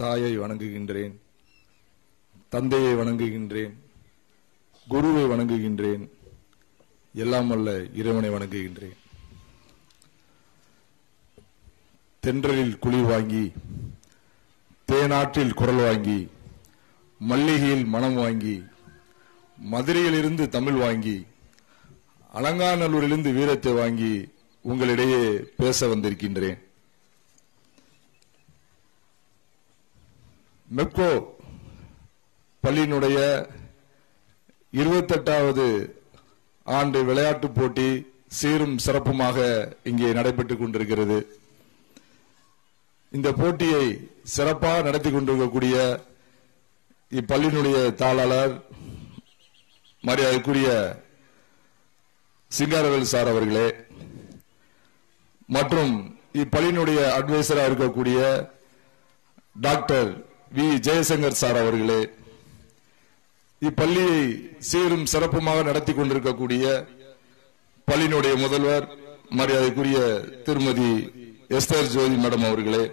தாயை வணங்குகின்றேன், தந்தையை வணங்குகின்றேன், குருவை வணங்குகின்றேன், எல்லாம் வல்ல இறைவனை வணங்குகின்றேன். தென்றலில் குழி வாங்கி, தேனாற்றில் குரல் வாங்கி, மல்லிகையில் மனம் வாங்கி, மதுரையிலிருந்து தமிழ் வாங்கி, அலங்காநல்லூரிலிருந்து வீரத்தை வாங்கி உங்களிடையே பேச வந்திருக்கின்றேன். மெப்கோ பள்ளியினுடைய 28வது ஆண்டு விளையாட்டுப் போட்டி சீரும் சிறப்புமாக இங்கே நடைபெற்றுக் கொண்டிருக்கிறது. இந்த போட்டியை சிறப்பாக நடத்தி கொண்டிருக்கக்கூடிய இப்பள்ளியினுடைய தாளாளர் மரியாதைக்குரிய சிங்காரவேல் சார் அவர்களே, மற்றும் இப்பள்ளியினுடைய அட்வைசராக இருக்கக்கூடிய டாக்டர் வி ஜெயசங்கர் சார் அவர்களே, இப்பள்ளியை சீரும் சிறப்புமாக நடத்தி கொண்டிருக்கக்கூடிய பள்ளியினுடைய முதல்வர் மரியாதைக்குரிய திருமதி எஸ்தர் ஜோதி மேடம் அவர்களே,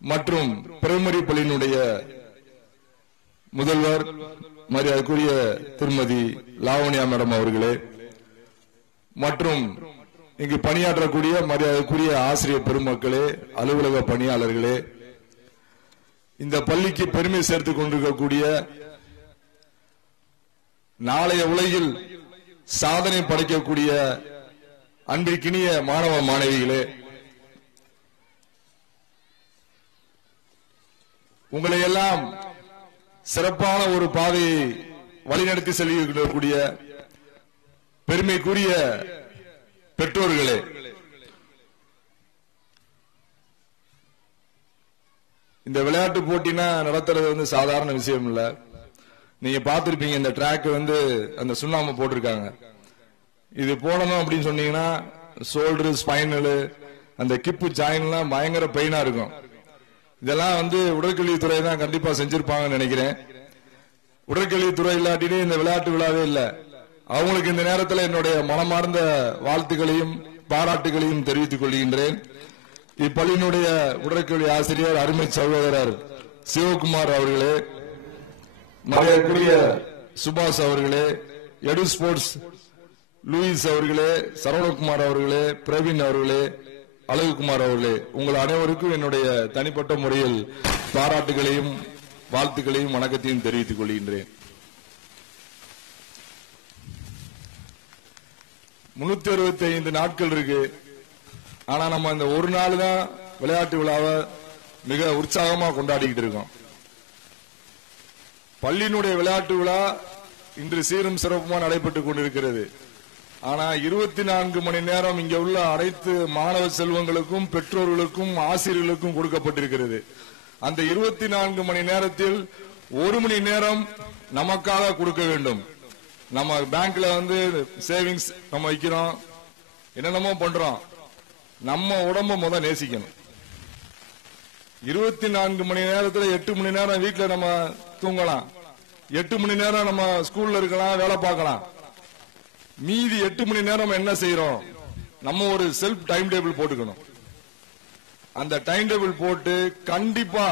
மற்றும் பிரைமரி பள்ளியினுடைய முதல்வர் மரியாதைக்குரிய திருமதி லாவண்யா மேடம் அவர்களே, மற்றும் இங்கு பணியாற்றக்கூடிய மரியாதைக்குரிய ஆசிரியர் பெருமக்களே, அலுவலக பணியாளர்களே, இந்த பள்ளிக்கு பெருமை சேர்த்துக் கொண்டிருக்கக்கூடிய நாளைய உலகில் சாதனை படைக்கக்கூடிய அன்பிற்கினிய மாணவ மாணவிகளே, உங்களை எல்லாம் சிறப்பான ஒரு பாதையை வழிநடத்தி செல்லக்கூடிய பெருமைக்குரிய பெற்றோர்களே, இந்த விளையாட்டு போட்டினா நடத்துறது சாதாரண விஷயம் இல்ல. நீங்க பார்த்திருப்பீங்க, இந்த ட்ராக் அந்த சுண்ணாம்பு போட்டிருக்காங்க. இது போடணும் அப்படின்னு சொன்னீங்கன்னா ஷோல்டர், ஸ்பைனல், அந்த கிப்பு ஜாயின்லாம் பயங்கர பெயினா இருக்கும். இதெல்லாம் உடற்கல்வித்துறை தான் கண்டிப்பா செஞ்சிருப்பாங்கன்னு நினைக்கிறேன். உடற்கல்வித்துறை இல்லாட்டினே இந்த விளையாட்டு விழாவே இல்ல. அவங்களுக்கு இந்த நேரத்தில் என்னுடைய மனமார்ந்த வாழ்த்துக்களையும் பாராட்டுகளையும் தெரிவித்துக் கொள்கின்றேன். இப்பள்ளியினுடைய உடற்கல்வி ஆசிரியர் அருமை சகோதரர் சிவகுமார் அவர்களே, மரியாதைக்குரிய சுபாஷ் அவர்களே, எடு ஸ்போர்ட்ஸ் லூயிஸ் அவர்களே, சரவணகுமார் அவர்களே, பிரவீன் அவர்களே, அழகுகுமார் அவர்களே, உங்கள் அனைவருக்கும் என்னுடைய தனிப்பட்ட முறையில் பாராட்டுகளையும் வாழ்த்துக்களையும் வணக்கத்தையும் தெரிவித்துக் கொள்கின்றேன். 365 நாட்கள் இருக்கு. ஆனா நம்ம இந்த ஒரு நாள் தான் விளையாட்டு விழாவை மிக உற்சாகமா கொண்டாடிக்கிட்டு இருக்கோம். பள்ளியினுடைய விளையாட்டு விழா இன்று சீரும் சிறப்புமா நடைபெற்றுக் கொண்டிருக்கிறது. ஆனா 24 மணி நேரம் இங்க உள்ள அனைத்து மாணவ செல்வங்களுக்கும், பெற்றோர்களுக்கும், ஆசிரியர்களுக்கும் கொடுக்கப்பட்டிருக்கிறது. அந்த 24 மணி நேரத்தில் 1 மணி நேரம் நமக்காக கொடுக்க வேண்டும். நம்ம பேங்க்ல சேவிங்ஸ் நம்ம வைக்கிறோம், என்னென்னமோ பண்றோம். நம்ம உடம்ப நேசிக்கணும். 24 மணி நேரத்தில் 8 மணி நேரம் வீட்டுல நம்ம தூங்கலாம், 8 மணி நேரம் நம்ம ஸ்கூல்ல இருக்கலாம், வேலை பார்க்கலாம். மீதி 8 மணி நேரம் என்ன செய்யறோம்? நம்ம ஒரு செல்ஃப் டைம் டேபிள் போட்டுக்கணும். அந்த டைம் டேபிள் போட்டு கண்டிப்பா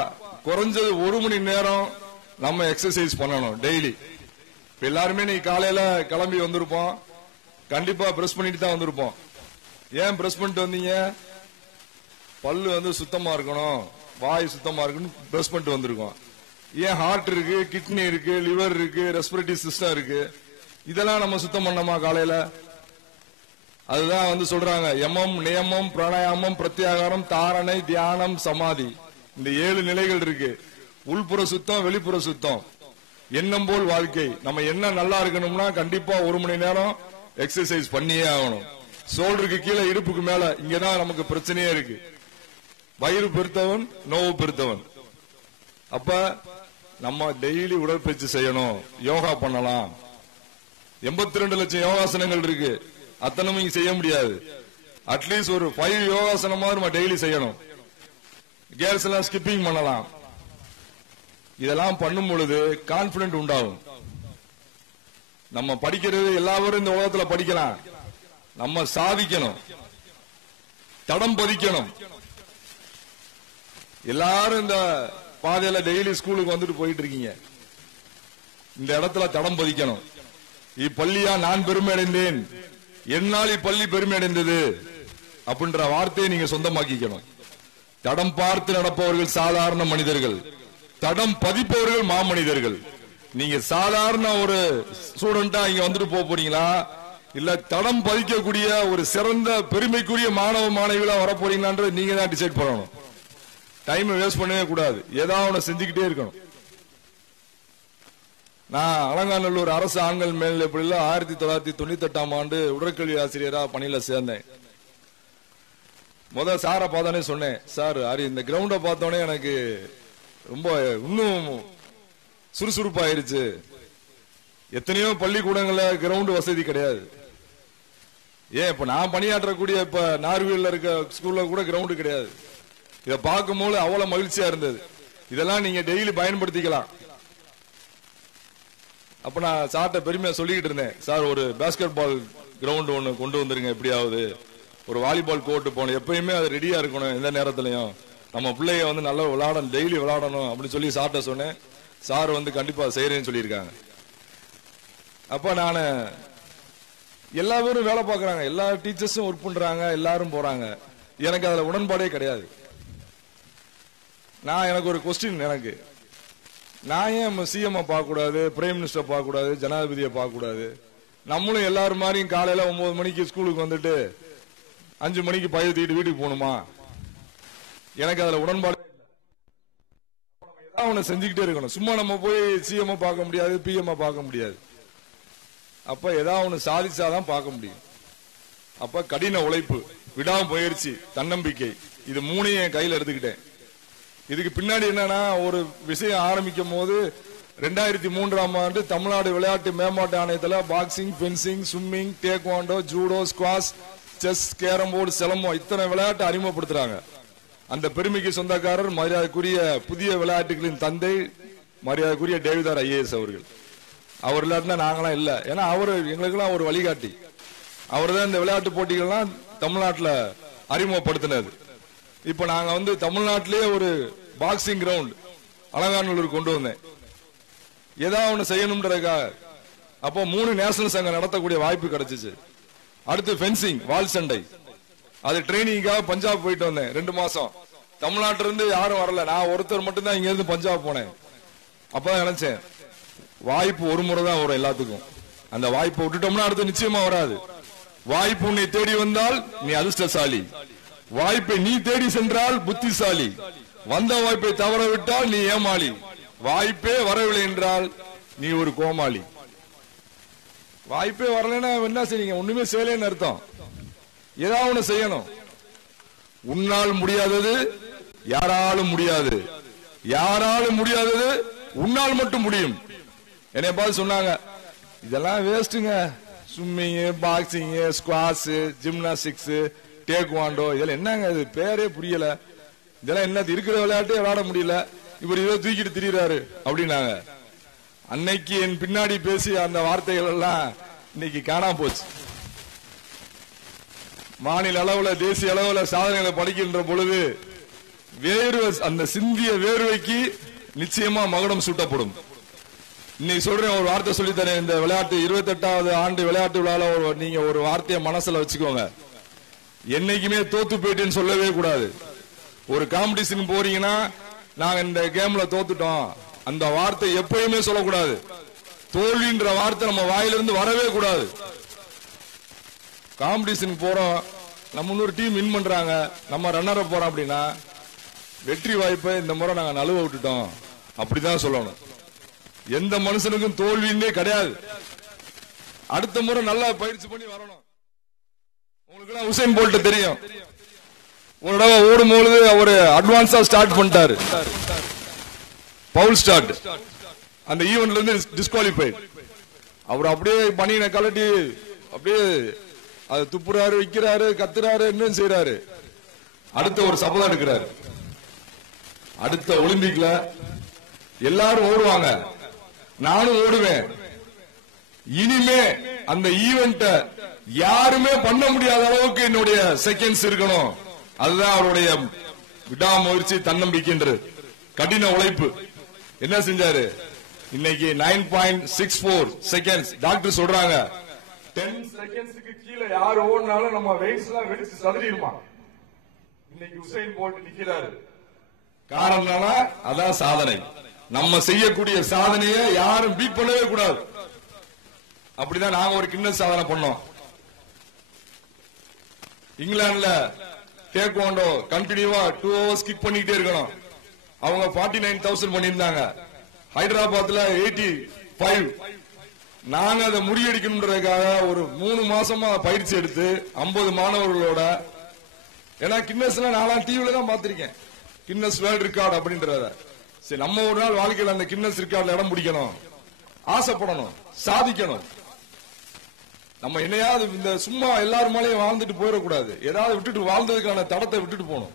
குறைஞ்சது 1 மணி நேரம் நம்ம எக்ஸசைஸ் பண்ணணும் டெய்லி. எல்லாருமே நீ காலையில கிளம்பி வந்திருப்போம், கண்டிப்பா பிரஷ் பண்ணிட்டு தான் வந்திருப்போம். ஏன் பிரஷ் பண்ணிட்டு வந்தீங்க? பல்லு சுத்தமா இருக்கணும், வாய் சுத்தமா இருக்கணும், பிரஷ் பண்ணிட்டு வந்திருக்கோம். ஏன்? ஹார்ட் இருக்கு, கிட்னி இருக்கு, லிவர் இருக்கு, ரெஸ்பிரேட்டரி சிஸ்டம் இருக்கு. இதெல்லாம் நம்ம சுத்தம் பண்ணோமா காலையில? அதுதான் சொல்றாங்க, யமம், நியமம், பிராணாயாமம், பிரத்யாகாரம், தாரணை, தியானம், சமாதி. இந்த 7 நிலைகள் இருக்கு. உள்புற சுத்தம், வெளிப்புற சுத்தம், எண்ணம் போல் வாழ்க்கை. நம்ம என்ன நல்லா இருக்கணும்னா கண்டிப்பா 1 மணி நேரம் எக்ஸசைஸ் பண்ணியே ஆகணும். ஷோல்டருக்கு கீழே, இடுப்புக்கு மேல, இங்கதான் நமக்கு பிரச்சனையே இருக்கு. வயிறு பெருத்தவன் நோவு பெருத்தவன். அப்ப நம்ம டெய்லி உடற்பயிற்சி செய்யணும், யோகா பண்ணலாம். 82 லட்சம் யோகாசனங்கள் இருக்கு, அத்தனை செய்ய முடியாது. அட்லீஸ்ட் ஒரு 5 யோகாசனமா நம்ம டெய்லி செய்யணும். கேர்ள்ஸ் எல்லாம் ஸ்கிப்பிங் பண்ணலாம். இதெல்லாம் பண்ணும் பொழுது கான்பிடன்ட் உண்டாகும். நம்ம படிக்கிறது எல்லாரும் இந்த உலகத்துல படிக்கலாம், நம்ம சாதிக்கணும், தடம் பதிக்கணும். எல்லாரும் இந்த பாதையில டெய்லி ஸ்கூலுக்கு வந்துட்டு போயிட்டு இருக்கீங்க. இந்த இடத்துல தடம் பதிக்கணும். இப்பள்ளியா நான் பெருமை அடைந்தேன், என்னால் இப்பள்ளி பெருமை அடைந்தது அப்படின்ற வார்த்தையை நீங்க சொந்தமாக்கிக்கணும். தடம் பார்த்து நடப்பவர்கள் சாதாரண மனிதர்கள், தடம் பதிப்பவர்கள் மாமனிதர்கள். நீங்க சாதாரண ஒரு ஸ்டூடெண்டா இங்க வந்துட்டு போறீங்களா, இல்ல தடம் பதிக்கக்கூடிய ஒரு சிறந்த பெருமைக்குரிய மாணவ மாணவிகளா வர போறீங்களான்றது நீங்க தான் டிசைட் பண்ணணும். டைம் வேஸ்ட் பண்ணவே கூடாது, ஏதாவது செஞ்சுக்கிட்டே இருக்கணும். நான் அலங்காநல்லூர் அரசு ஆண்கள் மேல்நிலைப்பள்ளியில் 1998ஆம் ஆண்டு உடற்கல்வி ஆசிரியரா பணியில சேர்ந்தேன். முதல் சாரை பார்த்தானே சொன்னேன், சார் இந்த கிரவுண்ட பார்த்தோன்னே எனக்கு ரொம்ப இன்னும் சுறுசுறுப்பாயிருச்சு. எத்தனையோ பள்ளிக்கூடங்கள்ல கிரவுண்ட் வசதி கிடையாது. ஏன் இப்ப நான் பணியாற்றக்கூடிய இப்ப நார்வேல இருக்க ஸ்கூல்ல கூட கிரவுண்ட் கிடையாது. இதை பார்க்கும்போது அவ்வளவு மகிழ்ச்சியா இருந்தது. இதெல்லாம் நீங்க டெய்லி பயன்படுத்திக்கலாம். அப்ப நான் சார்ட்ட பெருமையா சொல்லிக்கிட்டு இருந்தேன், சார் ஒரு பாஸ்கெட் பால் கிரவுண்ட் ஒண்ணு கொண்டு வந்துருங்க, எப்படியாவது ஒரு வாலிபால் கோர்ட் போகணும், எப்பயுமே அது ரெடியா இருக்கணும், எந்த நேரத்திலையும் நம்ம பிள்ளைய நல்லா விளையாடணும், டெய்லி விளையாடணும் அப்படின்னு சொல்லி சார்ட்ட சொன்னேன். சார் கண்டிப்பா செய்யறேன்னு சொல்லியிருக்காங்க. அப்ப நான் எல்லா பேரும் வேலை பார்க்கறாங்க, எல்லா டீச்சர்ஸும் ஒர்க் பண்றாங்க, எல்லாரும் போறாங்க. எனக்கு அதுல உடன்பாடே கிடையாது. எனக்கு ஒரு கொஸ்டின், நான் ஏன் சிஎம் பார்க்க கூடாது, பிரைம் மினிஸ்டர் பார்க்க கூடாது, ஜனாதிபதியை பார்க்க கூடாது? நம்மளும் எல்லாரும் மாதிரியும் காலையில 9 மணிக்கு ஸ்கூலுக்கு வந்துட்டு 5 மணிக்கு பயிர் தூக்கிட்டு வீட்டுக்கு போகணுமா? எனக்கு அதுல உடன்பாடு. ஏதாவது செஞ்சுக்கிட்டே இருக்கணும். சும்மா நம்ம போய் சிஎம் பார்க்க முடியாது, பிஎம் பார்க்க முடியாது. அப்ப ஏதாவது சாதிச்சாதான் பார்க்க முடியும். அப்ப கடின உழைப்பு, விடாமுயற்சி, தன்னம்பிக்கை, இது மூணையும் என் கையில் எடுத்துக்கிட்டேன். இதுக்கு பின்னாடி என்னன்னா, ஒரு விஷயம் ஆரம்பிக்கும் போது 2003ஆம் ஆண்டு தமிழ்நாடு விளையாட்டு மேம்பாட்டு ஆணையத்தில் boxing, fencing, swimming, taekwondo, judo, squash, chess, carrom board, silambam, இத்தனை விளையாட்டு அறிமுகப்படுத்துறாங்க. அந்த பெருமைக்கு சொந்தக்காரர் மரியாதைக்குரிய புதிய விளையாட்டுகளின் தந்தை மரியாதைக்குரிய டேவிதார் ஐஏஎஸ் அவர்கள். அவர் இல்லாட்டினா நாங்களாம் இல்ல. ஏன்னா அவர் எங்களுக்கெல்லாம் ஒரு வழிகாட்டி. அவர் தான் இந்த விளையாட்டு போட்டிகள்லாம் தமிழ்நாட்டில் அறிமுகப்படுத்தினது. இப்ப நாங்க தமிழ்நாட்டிலேயே ஒரு பாக்ஸிங் கிரவுண்ட் அலங்காநல்லூர் கொண்டு வந்தேன், ஏதாவது ஒண்ணு செய்யணும்ன்றதுக்காக. அப்போ 3 நேஷனல் சங்கம் நடத்தக்கூடிய வாய்ப்பு கிடைச்சிச்சு. அடுத்து ஃபென்சிங், வால் சண்டை, அது ட்ரைனிங்காக பஞ்சாப் போயிட்டு வந்தேன் 2 மாசம். தமிழ்நாட்டில இருந்து யாரும் வரல, நான் ஒருத்தர் மட்டும் தான் இங்க இருந்து பஞ்சாப் போனேன். அப்பதான் நினைச்சேன், வாய்ப்பு ஒரு முறை தான் வரும் எல்லாத்துக்கும். அந்த வாய்ப்பை விட்டுட்டோம்னா அடுத்து நிச்சயமா வராது. வாய்ப்பு உன்னை தேடி வந்தால் நீ அதிர்ஷ்டசாலி, வாய்ப்பை நீ தேடி சென்றால் புத்திசாலி, வந்த வாய்ப்பை தவற விட்டால் நீ ஏமாளி, வாய்ப்பே வரவில்லை என்றால் நீ ஒரு கோமாளி. வாய்ப்பே வரலன்னா என்ன செய்யுங்க? ஒண்ணுமே செய்யலன்னு அர்த்தம். ஏதாவது ஒண்ணு செய்யணும். உன்னால் முடியாதது யாராலும் முடியாது, யாராலும் முடியாதது உன்னால் மட்டும் முடியும். என்னை பார்த்து சொன்னாங்க, இதெல்லாம் வேஸ்ட்டுங்க, swimming, boxing, squash, gymnastics, taekwondo, இதெல்லாம் என்னங்க, இது பேரே புரியல, இதெல்லாம் என்ன இருக்கிற விளையாட்டே விளையாட முடியல, இவர் இதை தூக்கிட்டு திரிகிறாரு அப்படின்னாங்க. அன்னைக்கு என் பின்னாடி பேசி அந்த வார்த்தைகள் எல்லாம் இன்னைக்கு காணாம போச்சு. மாநில அளவுல, தேசிய அளவுல சாதனைகளை படிக்கின்ற பொழுது வேர்வை, அந்த சிந்திய வேர்வைக்கு நிச்சயமா மகுடம் சூட்டப்படும். இன்னைக்கு சொல்றேன், ஒரு வார்த்தை சொல்லித்தரேன். இந்த விளையாட்டு 28வது ஆண்டு விளையாட்டு விழால நீங்க ஒரு வார்த்தையை மனசுல வச்சுக்கோங்க. என்னைக்குமே தோத்து போயிட்டேன்னு சொல்லவே கூடாது. ஒரு காம்படிஷன் போறீங்கன்னா நாங்க இந்த கேம்ல தோத்துட்டோம், அந்த வார்த்தை எப்பயுமே சொல்லக்கூடாது. தோல்வின்ற வார்த்தை நம்ம வாயிலிருந்து வரவே கூடாது. காம்படிஷன் போறோம், நம்ம இன்னொரு டீம் வின் பண்றாங்க, நம்ம ரன்னர் போறோம் அப்படின்னா வெற்றி வாய்ப்பை இந்த முறை நாங்க நழுவ விட்டுட்டோம் அப்படிதான் சொல்லணும். எந்த மனுஷனுக்கும் தோல்வின்னே கிடையாது. அடுத்த முறை நல்லா பயிற்சி பண்ணி வரணும். உங்களுக்கு உசைன் போல்ட் தெரியும், ஒரு தடவை ஓடும்போது அவரு அட்வான்ஸா ஸ்டார்ட் பண்ணிட்டாரு, பவுல் ஸ்டார்ட், அந்த ஈவென்ட்ல இருந்து டிஸ்குவாலிஃபைட். அவர் அப்படியே பனியனை கலட்டி அப்படியே அது துப்புறாரு, வைக்கிறாரு, கத்துறாரு, இன்னும் செய்யறாரு. அடுத்த ஒரு சபதம் எடுக்கிறாரு, அடுத்த ஒலிம்பிக்ல எல்லாரும் ஓடுவாங்க, நானும் ஓடுவேன், இனிமே அந்த ஈவென்ட் யாருமே பண்ண முடியாத அளவுக்கு என்னுடைய செகண்ட்ஸ் இருக்கணும். அதுதான் அவருடைய விடாமுயற்சி, தன்னம்பிக்கைன்றது, கடின உழைப்பு. என்ன செஞ்சாரு? இன்னைக்கு 9.64 செகண்ட்ஸ். டாக்டர் சொல்றாங்க 10 செகண்ட்ஸ்க்கு கீழே யார் ஓடினாலும் நம்ம வெயிட்ஸ் எல்லாம் வெடிச்சு சதுரிடுமா. இன்னைக்கு உசைன் போல்ட் நிக்கிறாரு. காரணம் அதான் சாதனை. நம்ம செய்யக்கூடிய சாதனையை யாரும் பீட் பண்ணவே கூடாது. அப்படிதான் நாங்க ஒரு கின்னஸ் சாதனை பண்ணோம். இங்கிலாந்துல டேக்வாண்டோ கண்டினியூவா 2 hours கிக் பண்ணிட்டே இருக்கணும். அவங்க 49,000 பண்ணியிருந்தாங்க. ஹைதராபாத்ல 85. நாங்க அதை முறியடிக்கணும்ன்றதுக்காக ஒரு 3 மாசமா பயிற்சி எடுத்து 50 மாணவர்களோட, ஏன்னா கின்னஸ்ல நான் டிவில தான் பார்த்திருக்கேன் கின்னஸ் வேர்ல்ட் ரெக்கார்ட் அப்படின்றத. சரி, நம்ம ஒரு நாள் வாழ்க்கையில் அந்த கின்னஸ் ரெக்கார்ட்ல இடம் பிடிக்கணும், ஆசைப்படணும், சாதிக்கணும். நம்ம என்னையாவது இந்த சும்மா எல்லாருமாலையும் வாழ்ந்துட்டு போயிடக்கூடாது. ஏதாவது விட்டுட்டு வாழ்ந்ததுக்கான தடத்தை விட்டுட்டு போகணும்.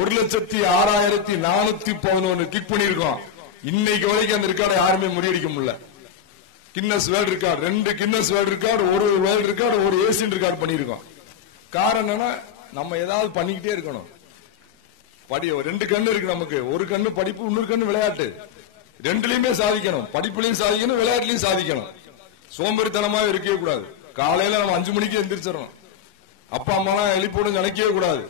1,06,411 கிக் பண்ணிருக்கோம். இன்னைக்கு வரைக்கும் அந்த ரெக்கார்டை யாருமே முறியடிக்க முடியல. Guinness world record, 2 Guinness world record, 1 world record, 1 Asian record பண்ணிருக்கோம். காரணம் என்னன்னா நம்ம ஏதாவது பண்ணிக்கிட்டே இருக்கணும். 2 கண்ணு இருக்கு நமக்கு. ஒரு கண்ணு படிப்பு, இன்னொரு கண்ணு விளையாட்டு. 2லயுமே சாதிக்கணும். படிப்புலயும் சாதிக்கணும், விளையாட்டுலயும் சாதிக்கணும். சோம்பேறித்தனமா இருக்கவே கூடாது. காலையில நம்ம 5 மணிக்கு எந்திரிச்சிடணும். அப்பா அம்மா எல்லாம் எழுப்போடு நினைக்கவே கூடாது.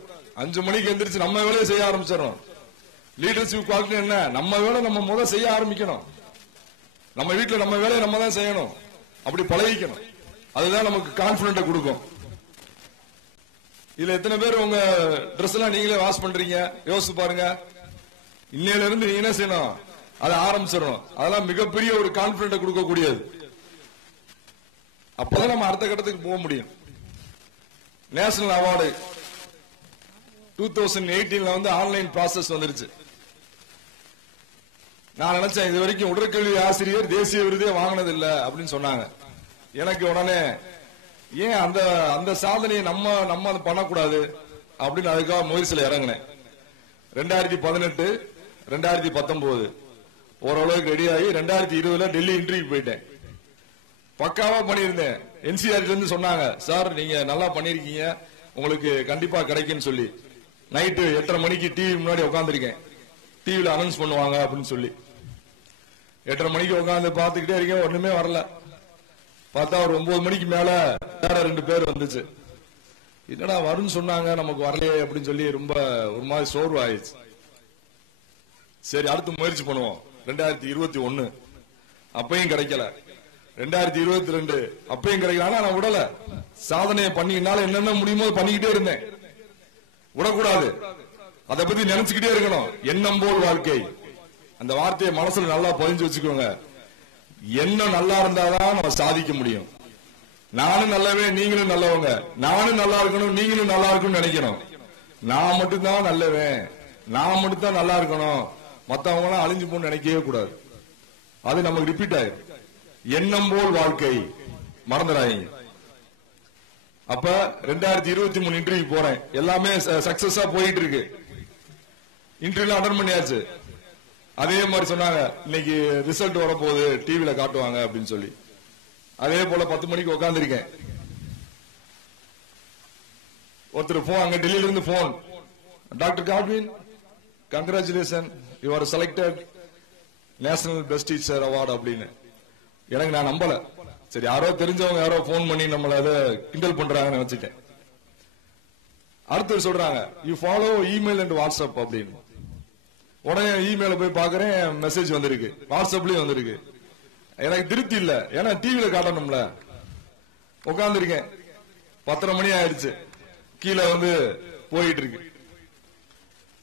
5 மணிக்கு எந்திரிச்சு நம்ம வேலையை செய்ய ஆரம்பிச்சிடணும். லீடர்ஷிப் குவாலிட்டி என்ன? நம்ம வேலை நம்ம முதல் செய்ய ஆரம்பிக்கணும். நம்ம வீட்டுல நம்ம வேலையை நம்ம தான் செய்யணும். அப்படி பழகிக்கணும். அதுதான் நமக்கு கான்பிடன்ட் கொடுக்கும். இதுல எத்தனை பேர் உங்க ட்ரெஸ் எல்லாம் நீங்களே வாஷ் பண்றீங்க? யோசிச்சு பாருங்க. இன்னையில இருந்து நீங்க என்ன செய்யணும்? அதை ஆரம்பிச்சிடணும். அதெல்லாம் மிகப்பெரிய ஒரு கான்பிடன்ட் கொடுக்கக்கூடியது. அப்பதான் நம்ம அடுத்த கட்டத்துக்கு போக முடியும். நேஷனல் அவார்டு 2018 வந்து ஆன்லைன் ப்ராசஸ் வந்துருச்சு. நான் நினைச்சேன் இது வரைக்கும் உடற்கல்வி ஆசிரியர் தேசிய விருதே வாங்கினது இல்ல அப்படின்னு சொன்னாங்க. எனக்கு உடனே ஏன் அந்த அந்த சாதனையை நம்ம பண்ணக்கூடாது அப்படின்னு அதுக்காக முயற்சியில் இறங்கினேன். 2018 2019 ஓரளவுக்கு ரெடி ஆகி 2020 டெல்லி இன்டர்வியூ போயிட்டேன். பக்காவா பண்ணியிருந்தேன். என்சிஆர்டி இருந்து சொன்னாங்க, சார் நீங்க நல்லா பண்ணிருக்கீங்க, உங்களுக்கு கண்டிப்பா கிடைக்குன்னு சொல்லி. நைட்டு 8:30 மணிக்கு டிவி முன்னாடி உட்காந்துருக்கேன். டிவில அனௌன்ஸ் பண்ணுவாங்க அப்படின்னு சொல்லி 8:30 மணிக்கு உட்காந்து பாத்துக்கிட்டே இருக்கேன். ஒண்ணுமே வரல. பார்த்தா ஒரு 9 மணிக்கு மேல வேற 2 பேர் வந்துச்சு. என்னடா வரும்னு சொன்னாங்க, நமக்கு வரலையே அப்படின்னு சொல்லி ரொம்ப ஒரு மாதிரி சோர்வு ஆயிடுச்சு. சரி, அடுத்து முயற்சி பண்ணுவோம். 2021 அப்பையும் கிடைக்கல. 2022 அப்பையும் கிடைக்கல. ஆனா நான் விடல. சாதனையை பண்ணினால என்னென்ன முடியுமோ பண்ணிக்கிட்டே இருந்தேன். விடக்கூடாது. அதை பத்தி நினைச்சுக்கிட்டே இருக்கணும். எண்ணம் போல் வாழ்க்கை. அந்த வார்த்தையை மனசுல நல்லா பதிஞ்சு வச்சுக்கோங்க. எண்ணம் நல்லா இருந்தாதான் நம்ம சாதிக்க முடியும். நானும் நல்லவே, நீங்களும் நல்லவங்க. நானும் நல்லா இருக்கணும், நீங்களும் நல்லா இருக்கணும்னு நினைக்கணும். நான் மட்டும்தான் நல்லவேன், நான் மட்டும்தான் நல்லா இருக்கணும், மத்தவங்க எல்லாம் அழிஞ்சு போன்னு நினைக்கவே கூடாது. அது நமக்கு ரிப்பீட் ஆயிடும். எண்ணம் போல் வாழ்க்கை மறந்துடாதீங்க. அப்ப 2023 இன்டர்வியூ போறேன். எல்லாமே சக்சஸா போயிட்டு இருக்கு. இன்டர்வியூல அட்டெண்ட் பண்ணியாச்சு. அதே மாதிரி சொன்னாங்க, இன்னைக்கு ரிசல்ட் வரப்போகுது, டிவில காட்டுவாங்க அப்படின்னு சொல்லி. அதே போல 10 மணிக்கு உட்காந்துருக்கேன். ஒருத்தர் போன், அங்க டெல்லியில இருந்து phone, doctor Godwin congratulation, you are selected national best teacher award அப்படின்னு. எனக்கு நான் நம்பல. சரி, யாரோ தெரிஞ்சவங்க யாரோ போன் பண்ணி நம்மள அதை கிண்டல் பண்றாங்கன்னு நினைச்சிட்டேன். அடுத்தவர் சொல்றாங்க, you follow email and WhatsApp அப்படின்னு. உடனே இமெயில போய் பாக்குறேன், மெசேஜ் வந்திருக்கு, வாட்ஸ்அப்லயும் வந்திருக்கு. எனக்கு திருப்தி இல்ல, ஏன்னா டிவில காட்டணும்ல. உட்கார்ந்துருக்கேன். 10:30 மணி ஆயிடுச்சு. கீழே வந்து போயிட்டு இருக்கு,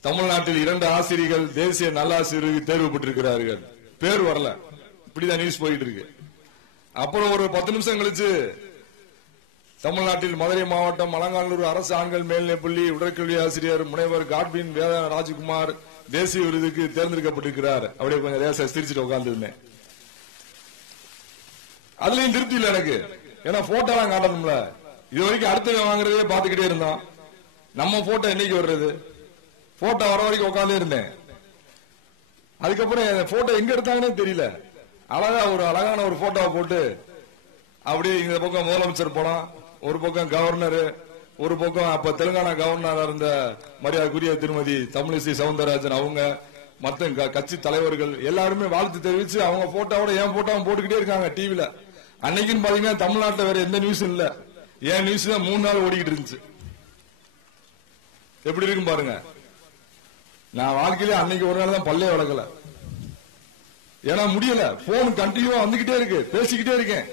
தமிழ்நாட்டில் 2 ஆசிரியர்கள் தேசிய நல்லாசிரியருக்கு தேர்வு பெற்றிருக்கிறார்கள். பேர் வரல. இப்படிதான் நியூஸ் போயிட்டு இருக்கு. அப்புறம் ஒரு 10 நிமிஷம் கழிச்சு, தமிழ்நாட்டில் மதுரை மாவட்டம் அலங்காநல்லூர் அரசு ஆண்கள் மேல்நிலைப்பள்ளி உடற்கல்வி ஆசிரியர் முனைவர் காட்வின் வேத ராஜ்குமார் தேசிய விருதுக்கு தேர்ந்தெடுக்கப்பட்டிருக்கிறார். அப்படியே கொஞ்சம் லேசா சிரிச்சுட்டு உட்கார்ந்து இருந்தேன். அதுலயும் திருப்தி இல்ல எனக்கு, ஏன்னா போட்டோ எல்லாம் காட்டணும்ல. இது வரைக்கும் அடுத்த வாங்குறதே பாத்துக்கிட்டே இருந்தோம். நம்ம போட்டோ என்னைக்கு வர்றது? போட்டோ வர வரைக்கும் உட்கார்ந்தே இருந்தேன். அதுக்கப்புறம் போட்டோ எங்க எடுத்தாங்கன்னே தெரியல. அழகான ஒரு போட்டோவை போட்டு அப்படியே இந்த பக்கம் முதலமைச்சர் படம், ஒரு பக்கம் கவர்னர், ஒரு பக்கம் அப்ப தெலுங்கானா கவர்னரா இருந்த மரியாதைக்குரிய திருமதி தமிழிசை சவுந்தரராஜன் அவங்க மத்த கட்சி தலைவர்கள் எல்லாருமே வாழ்த்து தெரிவிச்சு அவங்க போட்டோவோட என் போட்டோவும் போட்டுக்கிட்டே இருக்காங்க டிவில. அன்னைக்குன்னு பாத்தீங்கன்னா தமிழ்நாட்டில் வேற எந்த நியூஸும் இல்ல, என் நியூஸ் தான் 3 நாள் ஓடிக்கிட்டு இருந்துச்சு. எப்படி இருக்கும் பாருங்க. நான் வாழ்க்கையில அன்னைக்கு ஒரு நாள் தான் பல்லே வளர்க்கல, ஏன்னா முடியல. போன் கண்டினியூவா வந்துகிட்டே இருக்கு, பேசிக்கிட்டே இருக்கேன்.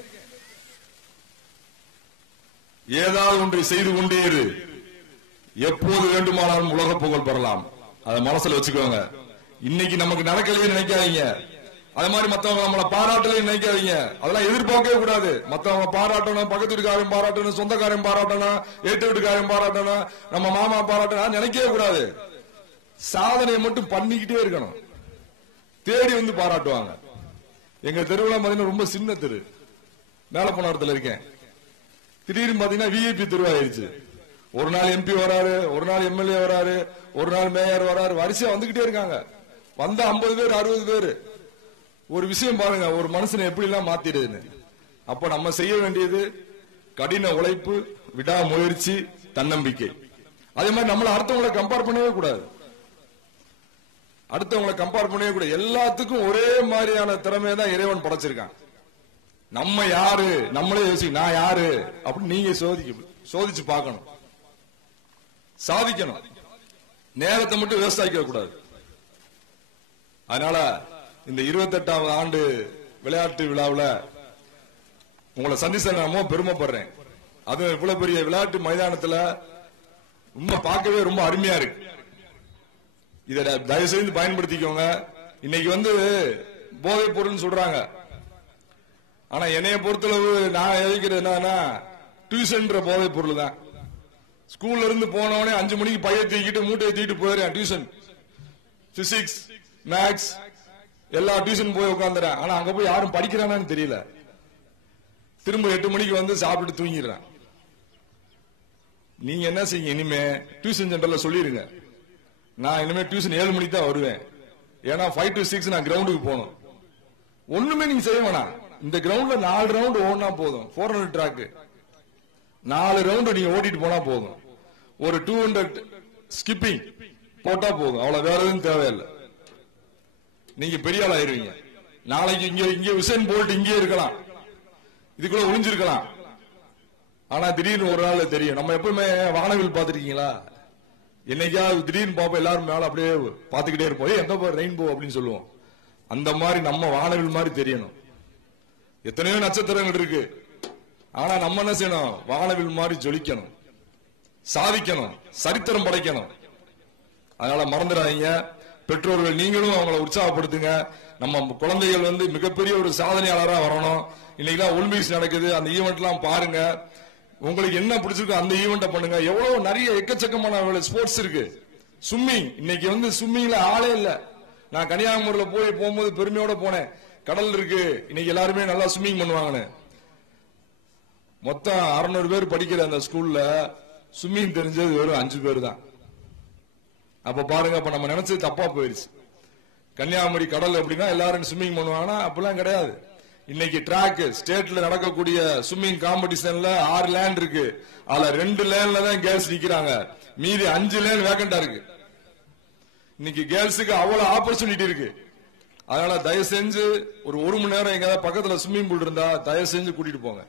ஏதாவது ஒன்றை செய்து கொண்டே இரு, எப்போது வேண்டுமானாலும் உலக புகழ் பெறலாம். அதை மனசுல வச்சுக்கோங்க. இன்னைக்கு நமக்கு நடக்கலையே நினைக்காதீங்க, அது மாதிரி மத்தவங்க நம்மளை பாராட்டலையே நினைக்காதீங்க. அதெல்லாம் எதிர்பார்க்கவே கூடாது. மத்தவங்க பாராட்டணும், பக்கத்து வீட்டுக்காரன் பாராட்டணும், சொந்தக்காரன் பாராட்டணும், ஏற்று வீட்டுக்காரன் பாராட்டணும், நம்ம மாமா பாராட்டணும் நினைக்கவே கூடாது. சாதனையை மட்டும் பண்ணிக்கிட்டே இருக்கணும். தேடி வந்து பாராட்டுவாங்க. எங்க தெருவுல பாத்தீங்கன்னா ரொம்ப சின்ன தெரு, மேலப்போனத்துல இருக்கேன். திடீர்னு பாத்தீங்கன்னா விஐபி தெருவாயிருச்சு. ஒரு நாள் எம்பி வராரு, ஒரு நாள் எம்எல்ஏ வராரு, ஒரு நாள் மேயர் வராரு, வரிசையா வந்துகிட்டே இருக்காங்க. வந்த 50 பேர் 60 பேர். ஒரு விஷயம் பாருங்க, ஒரு மனுஷனை எப்படி எல்லாம் மாத்திடுதுன்னு. அப்ப நம்ம செய்ய வேண்டியது கடின உழைப்பு, விடாமுயற்சி, தன்னம்பிக்கை. அதே மாதிரி நம்மள அடுத்தவங்களை கம்பேர் பண்ணவே கூடாது. அடுத்தவங்களை கம்பேர் பண்ணவே கூடாது. எல்லாத்துக்கும் ஒரே மாதிரியான திறமையை தான் இறைவன் படைச்சிருக்கான். நம்ம யாரு, நம்மளே யோசி, நான் யாரு அப்படின்னு நீங்க சோதிச்சு பார்க்கணும், சாதிக்கணும். நேரத்தை மட்டும் வேஸ்ட் ஆக்கிட கூடாது. அதனால இந்த 28வது ஆண்டு விளையாட்டு விழாவில் உங்களை சந்திச்ச நான் பெருமைப்படுறேன். அது இவ்வளவு பெரிய விளையாட்டு மைதானத்தில் ரொம்ப பார்க்கவே ரொம்ப அருமையா இருக்கு. இதை தயவு செய்து பயன்படுத்திக்கோங்க. இன்னைக்கு போதைப் பொருள்னு சொல்றாங்க. ஆனா என்னைய பொறுத்தளவு நான் எதிர்க்கிறது என்னன்னா, டியூஷன் போதைப் பொருள் தான். ஸ்கூல்ல இருந்து போனவனே 5 மணிக்கு பைய தூக்கிட்டு மூட்டையை தூக்கிட்டு போயிடுறேன் டியூஷன். பிசிக்ஸ், மேக்ஸ் எல்லா டியூஷன் போய் உட்காந்துறேன். ஆனா அங்க போய் யாரும் படிக்கிறானு தெரியல. திரும்ப 8 மணிக்கு சாப்பிட்டு தூங்கிடுறேன். நீங்க என்ன செய்யுங்க, இனிமே டியூஷன் சென்டர்ல சொல்லிருங்க, நான் இனிமே டியூஷன் 7 மணிக்கு தான் வருவேன். ஏன்னா 5 to 6 நான் கிரவுண்டுக்கு போகணும். ஒண்ணுமே நீங்க செய்ய வேணாம். இந்த கிரவுண்ட்ல 4 ரவுண்ட் ஓடினா போதும். 400 ட்ராக் 4 ரவுண்ட் நீங்க ஓடிட்டு போனா போதும். ஒரு 200 ஸ்கிப்பிங் போட்டா போதும். அவ்வளவு வேற எதுவும் தேவையில்லை. நீங்க பெரிய ஆள் ஆயிருவீங்க. நாளைக்கு இங்க உசேன் போல்ட் இங்கே இருக்கலாம், இதுக்குள்ள ஒளிஞ்சிருக்கலாம். ஆனா திடீர்னு ஒரு நாள் தெரியும். நம்ம எப்பவுமே வானவில் பாத்துருக்கீங்களா? என்னைக்காவது திடீர்னு பாப்போம், எல்லாரும் மேல அப்படியே பாத்துக்கிட்டே இருப்போம். எங்க ரெயின்போ அப்படின்னு சொல்லுவோம். அந்த மாதிரி நம்ம வானவில் மாதிரி தெரியணும். எத்தனையோ நட்சத்திரங்கள் இருக்கு. ஆனா நம்ம என்ன செய்யணும்? வானவில் மாதிரி ஜொலிக்கணும், சாதிக்கணும், சரித்திரம் படைக்கணும். அதனால மறந்துடாதீங்க. பெற்றோர்கள் நீங்களும் அவங்களை உற்சாகப்படுத்துங்க. நம்ம குழந்தைகள் மிகப்பெரிய ஒரு சாதனையாளரா வரணும். இன்னைக்கு ஒலிம்பிக்ஸ் நடக்குது, அந்த ஈவெண்ட் எல்லாம் பாருங்க. உங்களுக்கு என்ன பிடிச்சிருக்கோ அந்த ஈவெண்ட பண்ணுங்க. எவ்வளவு நிறைய எக்கச்சக்கமான ஸ்போர்ட்ஸ் இருக்கு. ஸ்விம்மிங், இன்னைக்கு ஸ்விம்மிங்ல ஆளே இல்ல. நான் கன்னியாகுமரியில போகும்போது பெருமையோட போனேன். கடல் இருக்கு, இன்னைக்கு எல்லாருமே நல்லா ஸ்விம்மிங் பண்ணுவாங்கன்னு. மொத்தம் 600 பேர் படிக்கிற அந்த ஸ்கூல்ல ஸ்விம்மிங் தெரிஞ்சது வெறும் 5 பேர் தான். அப்ப பாருங்க, அப்ப நம்ம நினைச்சது தப்பா போயிருச்சு. கன்னியாகுமரி கடல் அப்படின்னா எல்லாரும் ஸ்விம்மிங் பண்ணுவாங்கன்னா அப்படிலாம் கிடையாது. இன்னைக்கு ட்ராக் ஸ்டேட்ல நடக்கக்கூடிய ஸ்விம்மிங் காம்படிஷன்ல 6 லேன் இருக்கு. அதுல 2 லேன்ல தான் கேர்ள்ஸ் நிக்கிறாங்க, மீதி 5 லேன் வேக்கண்டா இருக்கு. இன்னைக்கு கேர்ள்ஸுக்கு அவ்வளவு ஆப்பர்ச்சுனிட்டி இருக்கு. அதனால தயவு செஞ்சு ஒரு மணி நேரம் எங்க பக்கத்துல ஸ்விம்மிங் பூல் இருந்தா தயவு செஞ்சு கூட்டிட்டு போங்க.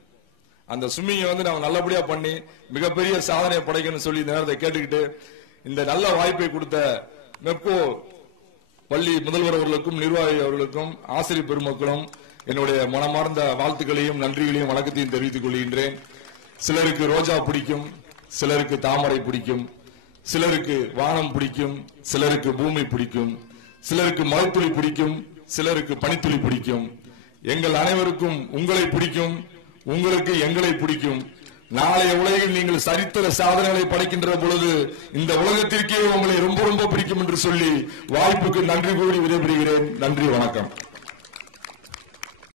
அந்த ஸ்விம்மிங்கை நம்ம நல்லபடியா பண்ணி மிகப்பெரிய சாதனை படைக்கணும்னு சொல்லி இந்த நேரத்தை கேட்டுக்கிட்டு, இந்த நல்ல வாய்ப்பை கொடுத்த மெப்கோ பள்ளி முதல்வர் அவர்களுக்கும் நிர்வாகி அவர்களுக்கும் ஆசிரியர் பெருமக்களும் என்னுடைய மனமார்ந்த வாழ்த்துக்களையும் நன்றிகளையும் வணக்கத்தையும் தெரிவித்துக் கொள்கின்றேன். சிலருக்கு ரோஜா பிடிக்கும், சிலருக்கு தாமரை பிடிக்கும், சிலருக்கு வானம் பிடிக்கும், சிலருக்கு பூமி பிடிக்கும், சிலருக்கு மழைத்துளி பிடிக்கும், சிலருக்கு பனித்துளி பிடிக்கும். எங்கள் அனைவருக்கும் உங்களை பிடிக்கும், உங்களுக்கு எங்களை பிடிக்கும். நாளைய உலகில் நீங்கள் சரித்திர சாதனைகளை படைக்கின்ற பொழுது இந்த உலகத்திற்கே உங்களை ரொம்ப ரொம்ப பிடிக்கும் என்று சொல்லி வாய்ப்புக்கு நன்றி கூறி விடைபெறுகிறேன். நன்றி, வணக்கம்.